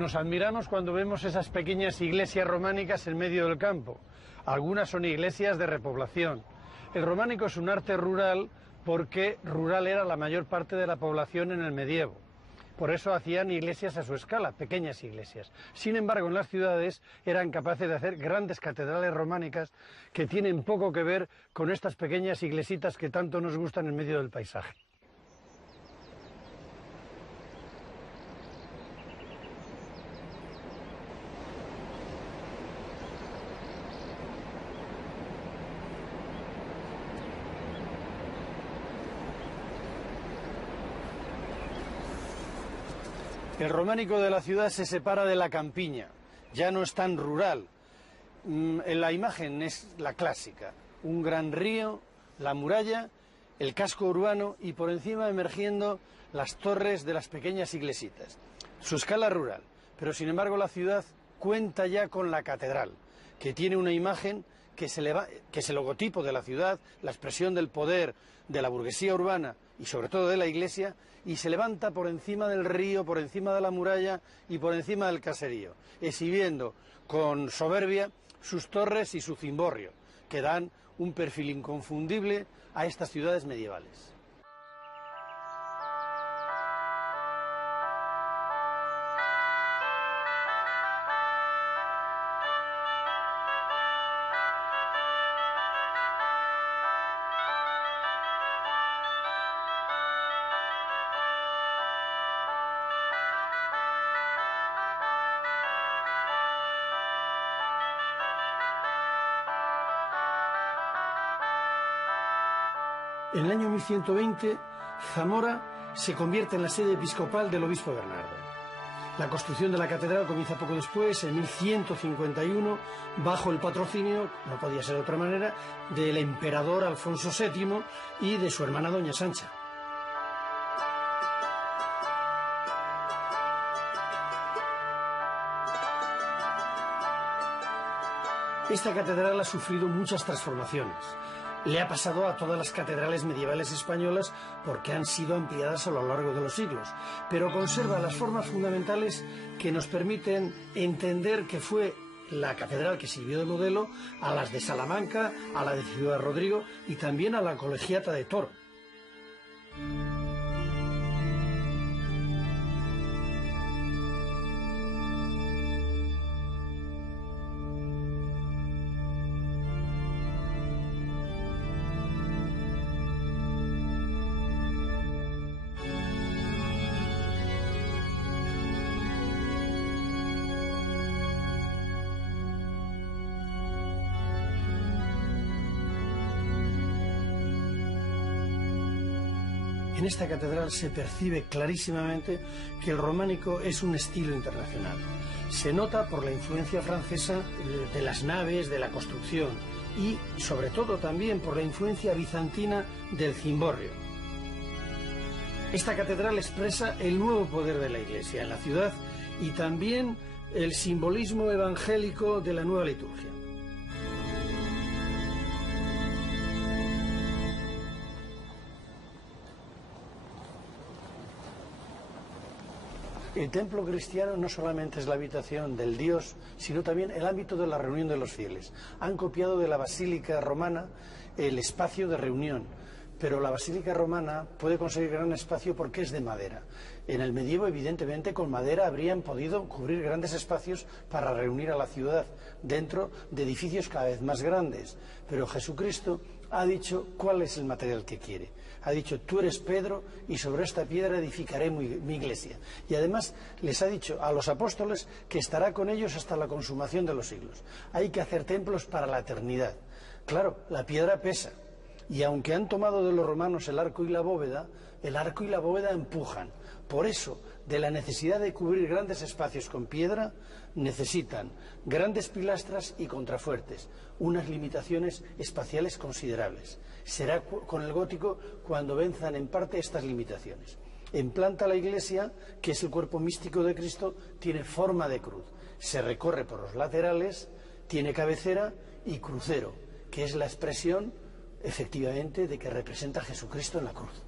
Nos admiramos cuando vemos esas pequeñas iglesias románicas en medio del campo. Algunas son iglesias de repoblación. El románico es un arte rural porque rural era la mayor parte de la población en el medievo. Por eso hacían iglesias a su escala, pequeñas iglesias. Sin embargo, en las ciudades eran capaces de hacer grandes catedrales románicas que tienen poco que ver con estas pequeñas iglesitas que tanto nos gustan en medio del paisaje. El románico de la ciudad se separa de la campiña, ya no es tan rural. La imagen es la clásica, un gran río, la muralla, el casco urbano y por encima emergiendo las torres de las pequeñas iglesitas. Su escala rural, pero sin embargo la ciudad cuenta ya con la catedral, que tiene una imagen que es el logotipo de la ciudad, la expresión del poder de la burguesía urbana y sobre todo de la iglesia, y se levanta por encima del río, por encima de la muralla y por encima del caserío, exhibiendo con soberbia sus torres y su cimborrio, que dan un perfil inconfundible a estas ciudades medievales. En el año 1120, Zamora se convierte en la sede episcopal del obispo Bernardo. La construcción de la catedral comienza poco después, en 1151, bajo el patrocinio, no podía ser de otra manera, del emperador Alfonso VII y de su hermana doña Sancha. Esta catedral ha sufrido muchas transformaciones. Le ha pasado a todas las catedrales medievales españolas porque han sido ampliadas a lo largo de los siglos, pero conserva las formas fundamentales que nos permiten entender que fue la catedral que sirvió de modelo a las de Salamanca, a la de Ciudad Rodrigo y también a la Colegiata de Toro. En esta catedral se percibe clarísimamente que el románico es un estilo internacional. Se nota por la influencia francesa de las naves, de la construcción y sobre todo también por la influencia bizantina del cimborrio. Esta catedral expresa el nuevo poder de la Iglesia en la ciudad y también el simbolismo evangélico de la nueva liturgia. El templo cristiano no solamente es la habitación del Dios, sino también el ámbito de la reunión de los fieles. Han copiado de la basílica romana el espacio de reunión, pero la basílica romana puede conseguir gran espacio porque es de madera. En el medievo, evidentemente, con madera habrían podido cubrir grandes espacios para reunir a la ciudad dentro de edificios cada vez más grandes. Pero Jesucristo ha dicho cuál es el material que quiere. Ha dicho, tú eres Pedro y sobre esta piedra edificaré mi iglesia. Y además les ha dicho a los apóstoles que estará con ellos hasta la consumación de los siglos. Hay que hacer templos para la eternidad. Claro, la piedra pesa. Y aunque han tomado de los romanos el arco y la bóveda empujan. Por eso, de la necesidad de cubrir grandes espacios con piedra, necesitan grandes pilastras y contrafuertes, unas limitaciones espaciales considerables. Será con el gótico cuando venzan en parte estas limitaciones. En planta la iglesia, que es el cuerpo místico de Cristo, tiene forma de cruz. Se recorre por los laterales, tiene cabecera y crucero, que es la expresión efectivamente de que representa a Jesucristo en la cruz.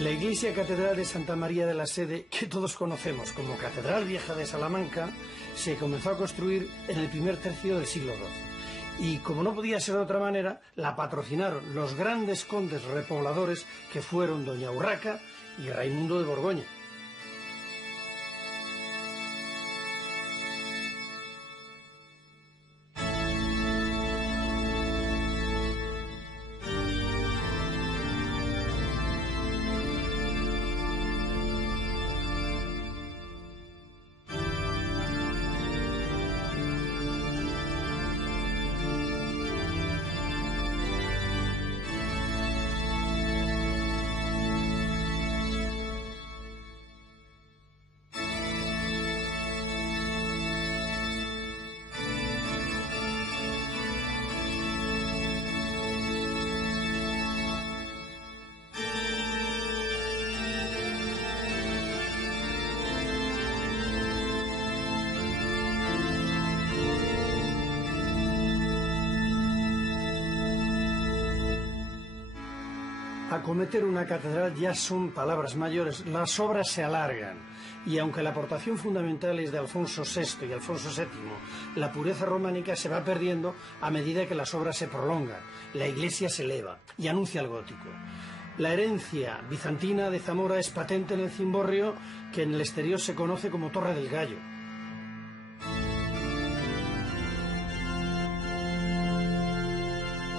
La iglesia catedral de Santa María de la Sede, que todos conocemos como Catedral Vieja de Salamanca, se comenzó a construir en el primer tercio del siglo XII. Y como no podía ser de otra manera, la patrocinaron los grandes condes repobladores que fueron doña Urraca y Raimundo de Borgoña. Acometer una catedral ya son palabras mayores, las obras se alargan y aunque la aportación fundamental es de Alfonso VI y Alfonso VII, la pureza románica se va perdiendo a medida que las obras se prolongan, la iglesia se eleva y anuncia el gótico. La herencia bizantina de Zamora es patente en el cimborrio que en el exterior se conoce como Torre del Gallo.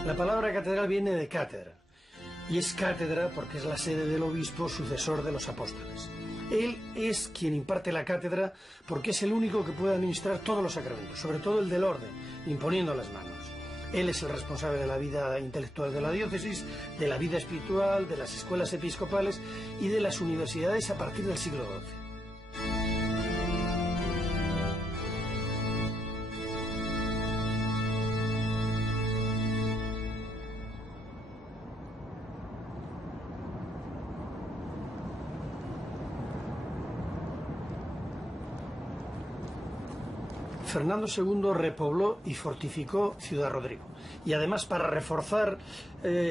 La palabra catedral viene de cátedra. Y es cátedra porque es la sede del obispo sucesor de los apóstoles. Él es quien imparte la cátedra porque es el único que puede administrar todos los sacramentos, sobre todo el del orden, imponiendo las manos. Él es el responsable de la vida intelectual de la diócesis, de la vida espiritual, de las escuelas episcopales y de las universidades a partir del siglo XII. Fernando II repobló y fortificó Ciudad Rodrigo y además para reforzar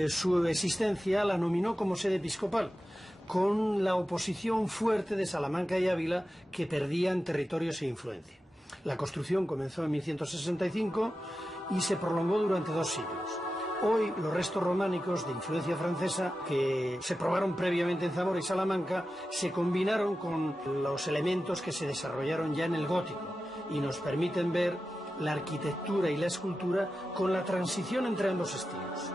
su existencia la nominó como sede episcopal con la oposición fuerte de Salamanca y Ávila que perdían territorios e influencia. La construcción comenzó en 1165 y se prolongó durante 2 siglos. Hoy los restos románicos de influencia francesa que se probaron previamente en Zamora y Salamanca se combinaron con los elementos que se desarrollaron ya en el gótico y nos permiten ver la arquitectura y la escultura con la transición entre ambos estilos.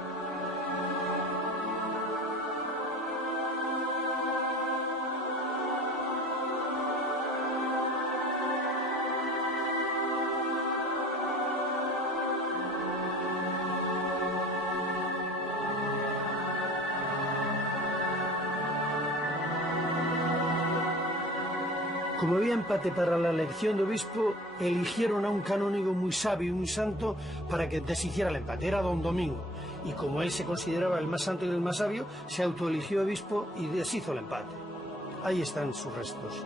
Como había empate para la elección de obispo, eligieron a un canónigo muy sabio y muy santo para que deshiciera el empate. Era don Domingo. Y como él se consideraba el más santo y el más sabio, se autoeligió obispo y deshizo el empate. Ahí están sus restos.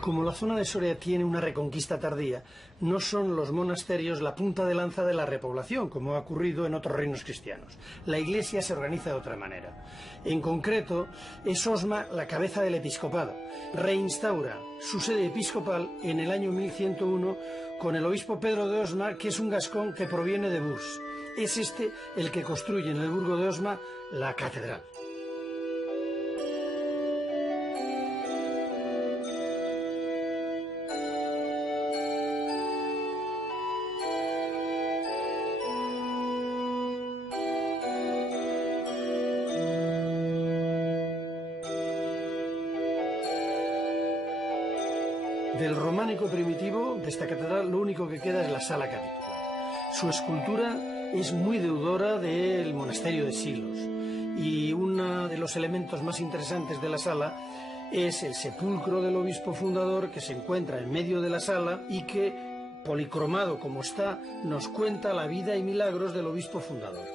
Como la zona de Soria tiene una reconquista tardía, no son los monasterios la punta de lanza de la repoblación, como ha ocurrido en otros reinos cristianos. La Iglesia se organiza de otra manera. En concreto, es Osma la cabeza del episcopado. Reinstaura su sede episcopal en el año 1101 con el obispo Pedro de Osma, que es un gascón que proviene de Bourges. Es este el que construye en el burgo de Osma la catedral. Del románico primitivo de esta catedral lo único que queda es la sala capitular. Su escultura es muy deudora del monasterio de Silos y uno de los elementos más interesantes de la sala es el sepulcro del obispo fundador que se encuentra en medio de la sala y que policromado como está, nos cuenta la vida y milagros del obispo fundador.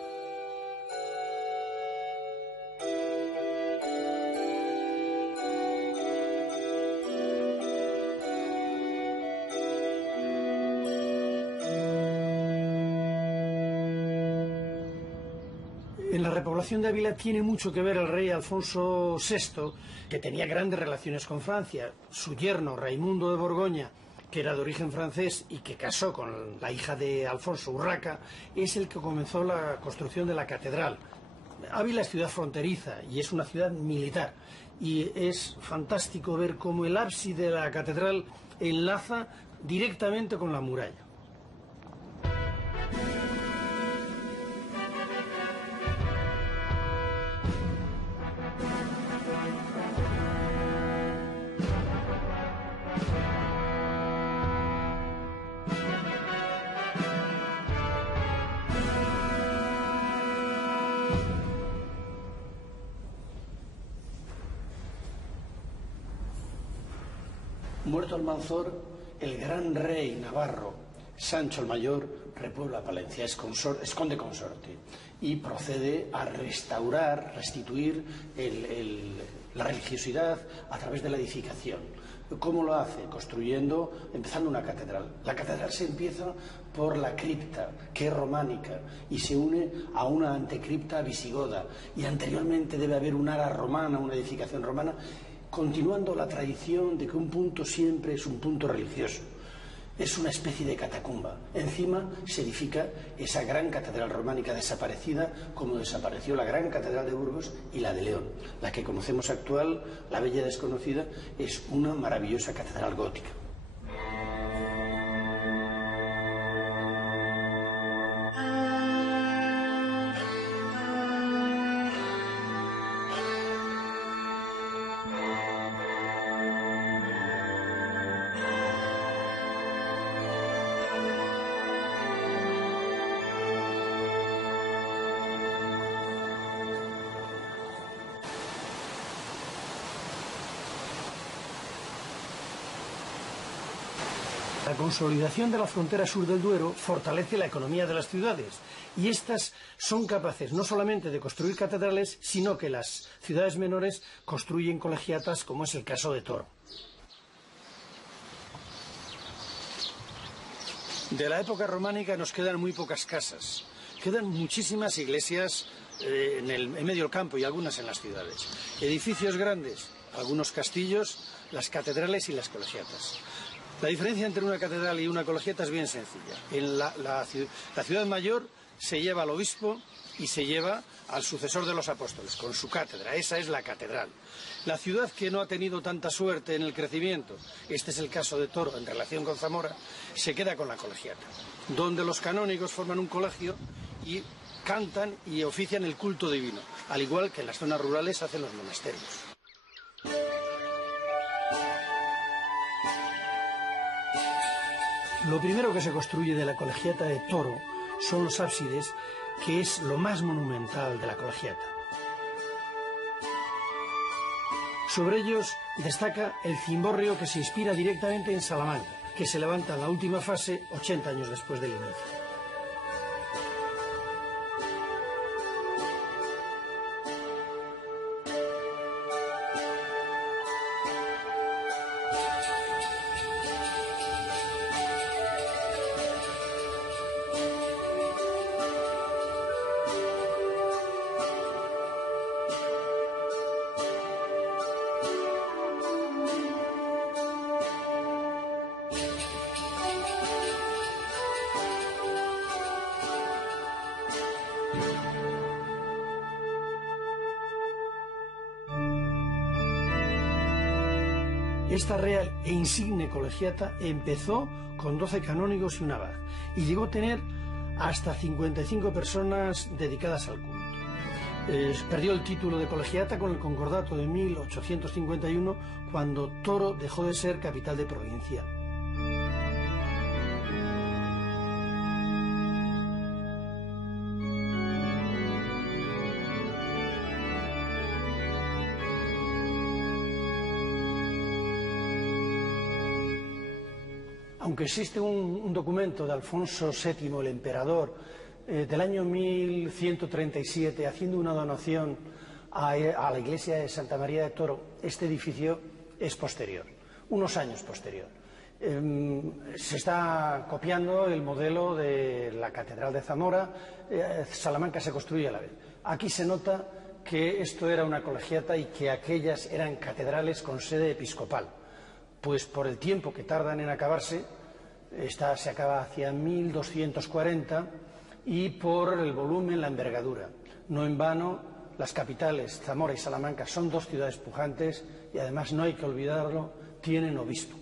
En la repoblación de Ávila tiene mucho que ver el rey Alfonso VI, que tenía grandes relaciones con Francia. Su yerno, Raimundo de Borgoña, que era de origen francés y que casó con la hija de Alfonso, Urraca, es el que comenzó la construcción de la catedral. Ávila es ciudad fronteriza y es una ciudad militar. Y es fantástico ver cómo el ábside de la catedral enlaza directamente con la muralla. Muerto Almanzor, el gran rey navarro, Sancho el Mayor, repuebla Palencia, es conde consorte y procede a restituir la religiosidad a través de la edificación. ¿Cómo lo hace? Empezando una catedral. La catedral se empieza por la cripta, que es románica, y se une a una antecripta visigoda. Y anteriormente debe haber un ara romana, una edificación romana, continuando la tradición de que un punto siempre es un punto religioso. Es una especie de catacumba. Encima se edifica esa gran catedral románica desaparecida, como desapareció la gran catedral de Burgos y la de León. La que conocemos actual, la bella desconocida, es una maravillosa catedral gótica. La consolidación de la frontera sur del Duero fortalece la economía de las ciudades y estas son capaces no solamente de construir catedrales, sino que las ciudades menores construyen colegiatas, como es el caso de Toro. De la época románica nos quedan muy pocas casas, quedan muchísimas iglesias en medio del campo y algunas en las ciudades. Edificios grandes, algunos castillos, las catedrales y las colegiatas. La diferencia entre una catedral y una colegiata es bien sencilla. En la ciudad mayor se lleva al obispo y se lleva al sucesor de los apóstoles, con su cátedra. Esa es la catedral. La ciudad que no ha tenido tanta suerte en el crecimiento, este es el caso de Toro en relación con Zamora, se queda con la colegiata, donde los canónigos forman un colegio y cantan y ofician el culto divino, al igual que en las zonas rurales hacen los monasterios. Lo primero que se construye de la colegiata de Toro son los ábsides, que es lo más monumental de la colegiata. Sobre ellos destaca el cimborrio que se inspira directamente en Salamanca, que se levanta en la última fase 80 años después del inicio. Esta real e insigne colegiata empezó con 12 canónigos y un abad y llegó a tener hasta 55 personas dedicadas al culto. Perdió el título de colegiata con el concordato de 1851, cuando Toro dejó de ser capital de provincia. Aunque existe un documento de Alfonso VII, el emperador, del año 1137, haciendo una donación a la iglesia de Santa María de Toro, este edificio es posterior, unos años posterior. Se está copiando el modelo de la Catedral de Zamora. Salamanca se construye a la vez. Aquí se nota que esto era una colegiata y que aquellas eran catedrales con sede episcopal, pues por el tiempo que tardan en acabarse, esta se acaba hacia 1240, y por el volumen, la envergadura. No en vano, las capitales, Zamora y Salamanca, son dos ciudades pujantes y además, no hay que olvidarlo, tienen obispo.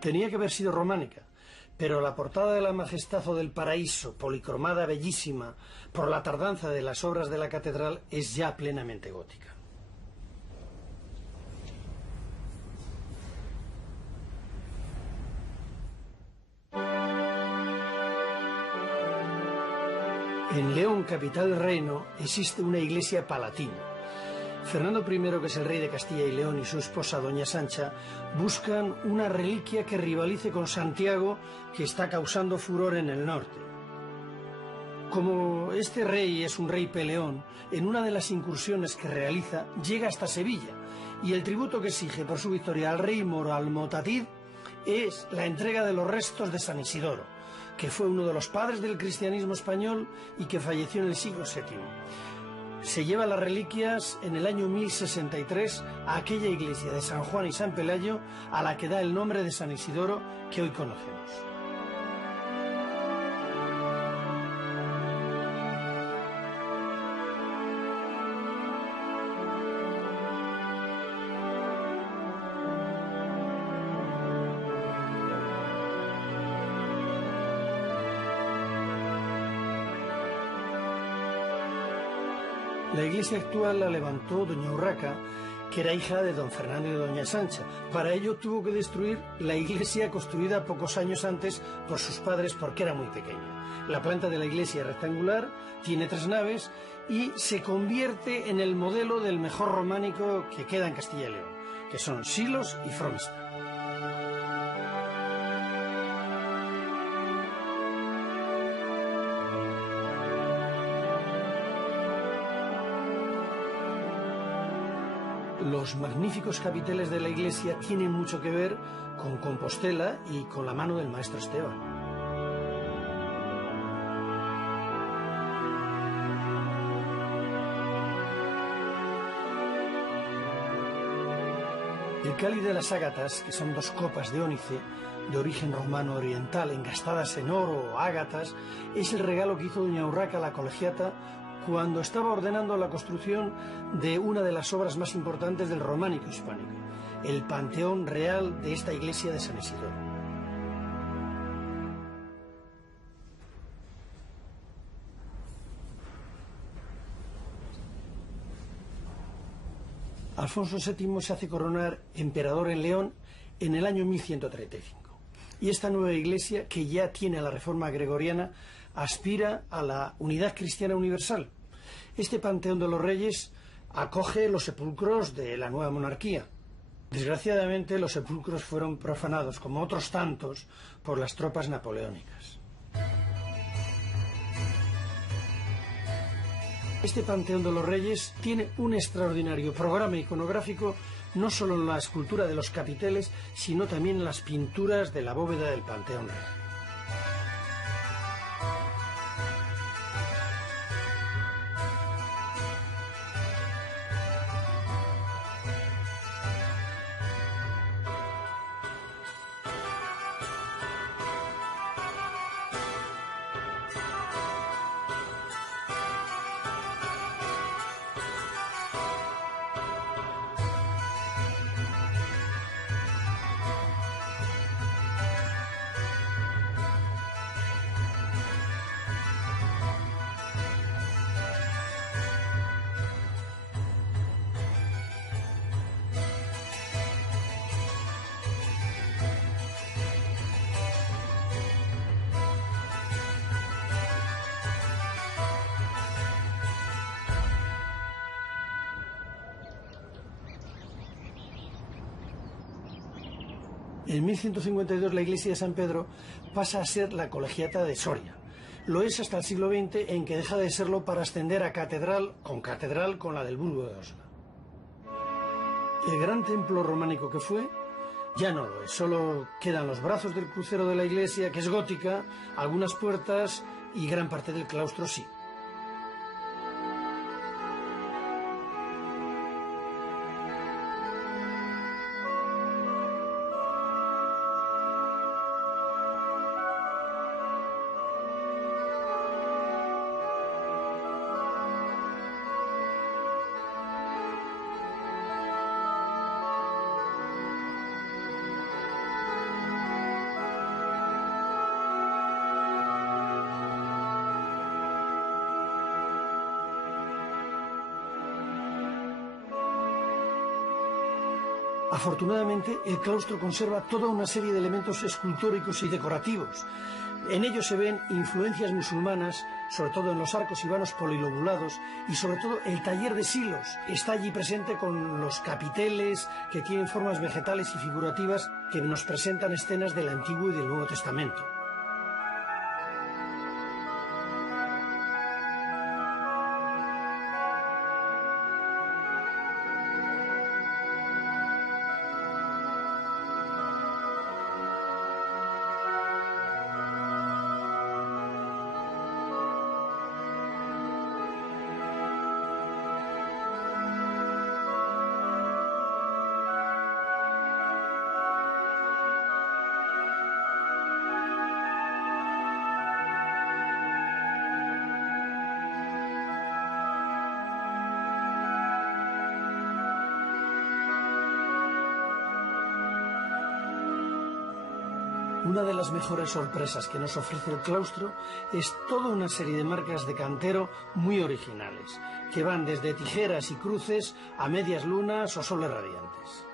Tenía que haber sido románica, pero la portada de la Majestad o del Paraíso, policromada bellísima por la tardanza de las obras de la catedral, es ya plenamente gótica. En León, capital del reino, existe una iglesia palatina. Fernando I, que es el rey de Castilla y León, y su esposa doña Sancha buscan una reliquia que rivalice con Santiago, que está causando furor en el norte. Como este rey es un rey peleón, en una de las incursiones que realiza llega hasta Sevilla, y el tributo que exige por su victoria al rey moro Almotatid es la entrega de los restos de San Isidoro, que fue uno de los padres del cristianismo español y que falleció en el siglo VII. Se lleva las reliquias en el año 1063 a aquella iglesia de San Juan y San Pelayo, a la que da el nombre de San Isidoro que hoy conocemos. La iglesia actual la levantó doña Urraca, que era hija de don Fernando y de doña Sancha. Para ello tuvo que destruir la iglesia construida pocos años antes por sus padres porque era muy pequeña. La planta de la iglesia es rectangular, tiene 3 naves y se convierte en el modelo del mejor románico que queda en Castilla y León, que son Silos y Fromestad. Los magníficos capiteles de la iglesia tienen mucho que ver con Compostela y con la mano del maestro Esteban. El cáliz de las ágatas, que son 2 copas de ónice de origen romano oriental engastadas en oro o ágatas, es el regalo que hizo doña Urraca a la colegiata cuando estaba ordenando la construcción de una de las obras más importantes del románico hispánico, el Panteón Real de esta iglesia de San Isidoro. Alfonso VII se hace coronar emperador en León en el año 1135. Y esta nueva iglesia, que ya tiene la reforma gregoriana, aspira a la unidad cristiana universal. Este Panteón de los Reyes acoge los sepulcros de la nueva monarquía. Desgraciadamente, los sepulcros fueron profanados, como otros tantos, por las tropas napoleónicas. Este Panteón de los Reyes tiene un extraordinario programa iconográfico, no solo en la escultura de los capiteles, sino también en las pinturas de la bóveda del Panteón Real. En 1152 la iglesia de San Pedro pasa a ser la colegiata de Soria. Lo es hasta el siglo XX, en que deja de serlo para ascender a catedral con la del Burgo de Osma. El gran templo románico que fue ya no lo es, solo quedan los brazos del crucero de la iglesia, que es gótica, algunas puertas y gran parte del claustro sí. Afortunadamente, el claustro conserva toda una serie de elementos escultóricos y decorativos. En ellos se ven influencias musulmanas, sobre todo en los arcos y vanos polilobulados, y sobre todo el taller de silos. Está allí presente con los capiteles que tienen formas vegetales y figurativas que nos presentan escenas del Antiguo y del Nuevo Testamento. Una de las mejores sorpresas que nos ofrece el claustro es toda una serie de marcas de cantero muy originales, que van desde tijeras y cruces a medias lunas o soles radiantes.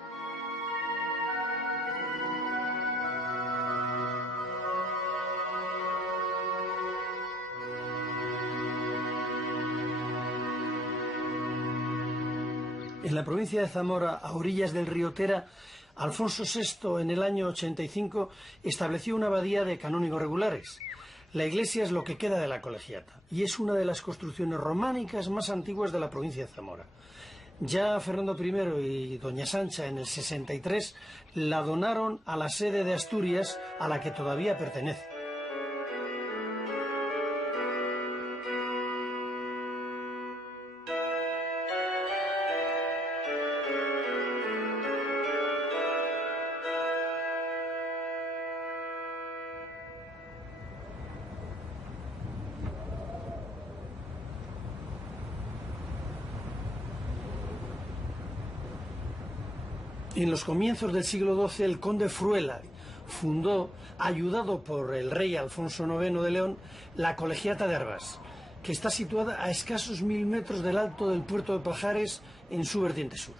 En la provincia de Zamora, a orillas del río Tera, Alfonso VI, en el año 85, estableció una abadía de canónigos regulares. La iglesia es lo que queda de la colegiata y es una de las construcciones románicas más antiguas de la provincia de Zamora. Ya Fernando I y doña Sancha, en el 63, la donaron a la sede de Asturias, a la que todavía pertenece. En los comienzos del siglo XII, el conde Fruela fundó, ayudado por el rey Alfonso IX de León, la colegiata de Arbás, que está situada a escasos 1000 metros del alto del puerto de Pajares, en su vertiente sur.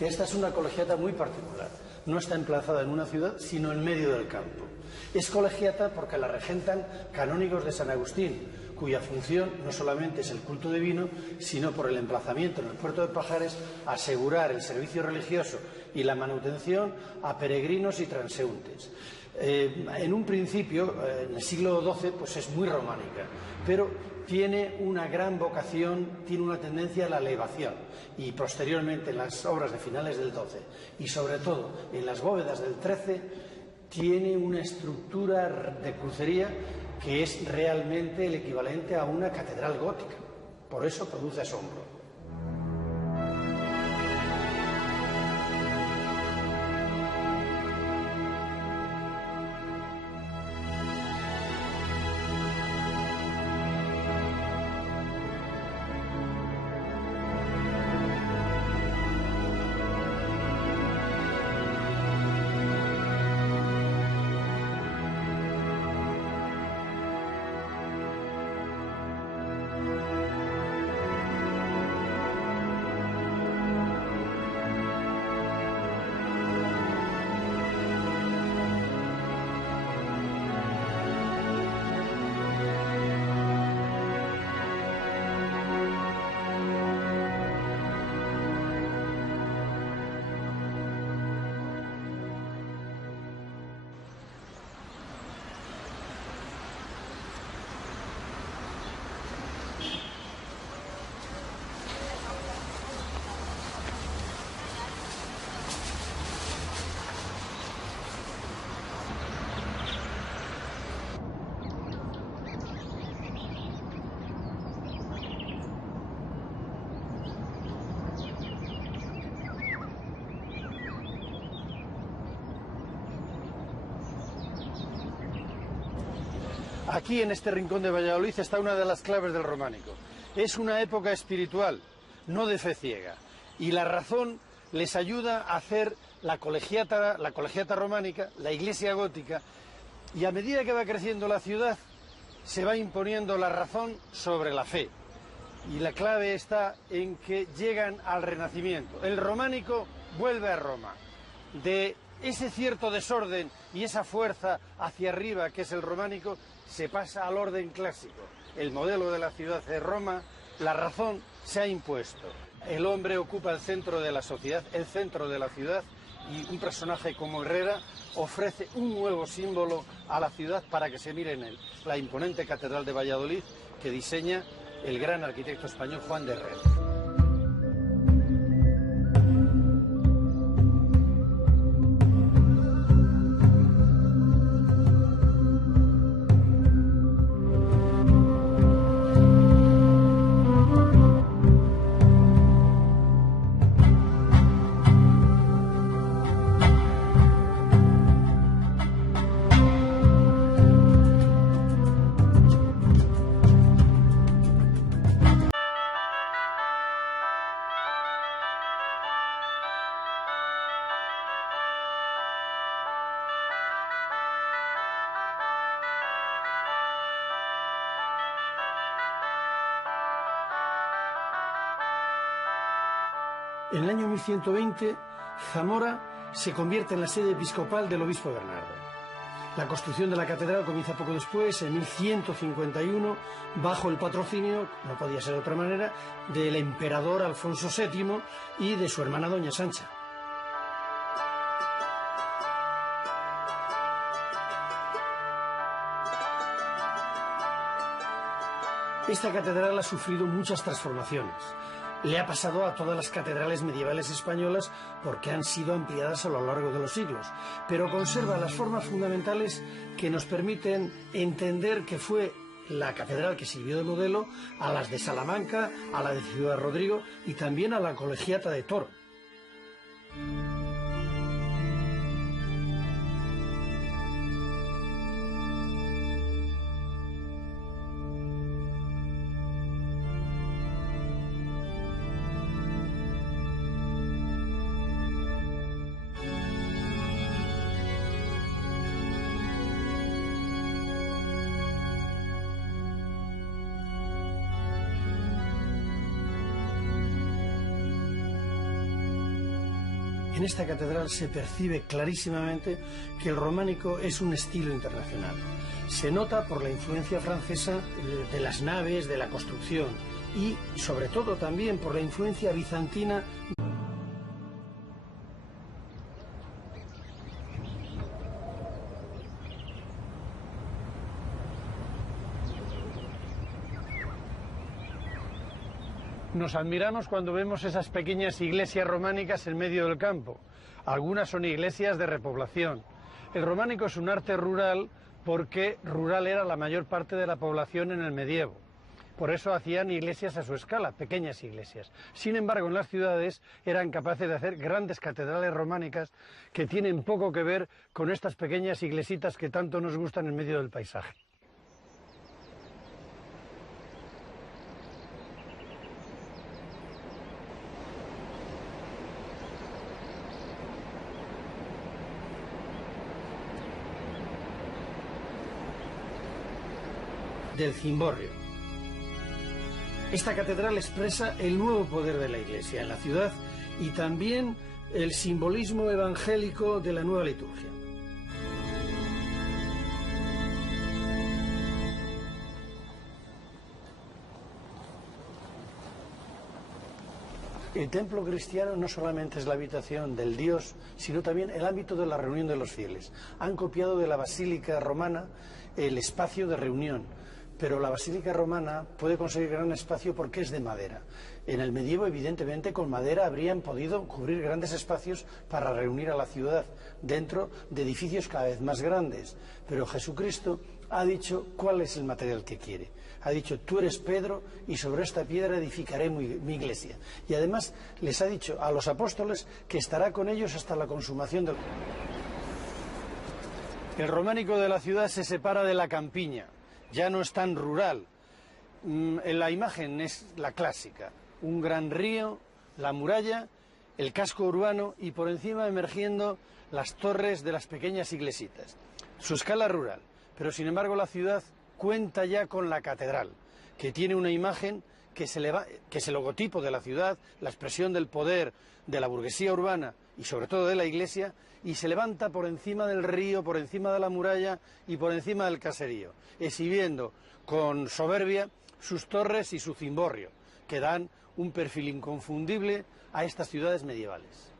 Esta es una colegiata muy particular. No está emplazada en una ciudad, sino en medio del campo. Es colegiata porque la regentan canónigos de San Agustín, cuya función no solamente es el culto divino, sino por el emplazamiento en el puerto de Pajares, asegurar el servicio religioso y la manutención a peregrinos y transeúntes. En un principio, en el siglo XII, pues es muy románica, pero tiene una gran vocación, tiene una tendencia a la elevación, y posteriormente en las obras de finales del XII y sobre todo en las bóvedas del XIII tiene una estructura de crucería que es realmente el equivalente a una catedral gótica. Por eso produce asombro. Aquí en este rincón de Valladolid está una de las claves del románico. Es una época espiritual, no de fe ciega. Y la razón les ayuda a hacer la colegiata románica, la iglesia gótica. Y a medida que va creciendo la ciudad, se va imponiendo la razón sobre la fe. Y la clave está en que llegan al Renacimiento. El románico vuelve a Roma. De ese cierto desorden y esa fuerza hacia arriba que es el románico, se pasa al orden clásico. El modelo de la ciudad de Roma, la razón se ha impuesto. El hombre ocupa el centro de la sociedad, el centro de la ciudad, y un personaje como Herrera ofrece un nuevo símbolo a la ciudad para que se mire en él. La imponente Catedral de Valladolid que diseña el gran arquitecto español Juan de Herrera. En el año 1120, Zamora se convierte en la sede episcopal del obispo Bernardo. La construcción de la catedral comienza poco después, en 1151, bajo el patrocinio, no podía ser de otra manera, del emperador Alfonso VII y de su hermana doña Sancha. Esta catedral ha sufrido muchas transformaciones. Le ha pasado a todas las catedrales medievales españolas porque han sido ampliadas a lo largo de los siglos, pero conserva las formas fundamentales que nos permiten entender que fue la catedral que sirvió de modelo a las de Salamanca, a la de Ciudad Rodrigo y también a la colegiata de Toro. En esta catedral se percibe clarísimamente que el románico es un estilo internacional. Se nota por la influencia francesa de las naves, de la construcción y sobre todo también por la influencia bizantina. Nos admiramos cuando vemos esas pequeñas iglesias románicas en medio del campo. Algunas son iglesias de repoblación. El románico es un arte rural porque rural era la mayor parte de la población en el medievo. Por eso hacían iglesias a su escala, pequeñas iglesias. Sin embargo, en las ciudades eran capaces de hacer grandes catedrales románicas que tienen poco que ver con estas pequeñas iglesitas que tanto nos gustan en medio del paisaje. Del cimborrio. Esta catedral expresa el nuevo poder de la Iglesia en la ciudad y también el simbolismo evangélico de la nueva liturgia. El templo cristiano no solamente es la habitación del Dios, sino también el ámbito de la reunión de los fieles. Han copiado de la basílica romana el espacio de reunión. Pero la basílica romana puede conseguir gran espacio porque es de madera. En el medievo, evidentemente, con madera habrían podido cubrir grandes espacios para reunir a la ciudad dentro de edificios cada vez más grandes. Pero Jesucristo ha dicho cuál es el material que quiere. Ha dicho, tú eres Pedro y sobre esta piedra edificaré mi iglesia. Y además les ha dicho a los apóstoles que estará con ellos hasta la consumación del... El románico de la ciudad se separa de la campiña. ya no es tan rural. La imagen es la clásica, un gran río, la muralla, el casco urbano y por encima emergiendo las torres de las pequeñas iglesitas. Su escala rural, pero sin embargo la ciudad cuenta ya con la catedral, que tiene una imagen que es el logotipo de la ciudad, la expresión del poder de la burguesía urbana y sobre todo de la iglesia, y se levanta por encima del río, por encima de la muralla y por encima del caserío, exhibiendo con soberbia sus torres y su cimborrio, que dan un perfil inconfundible a estas ciudades medievales.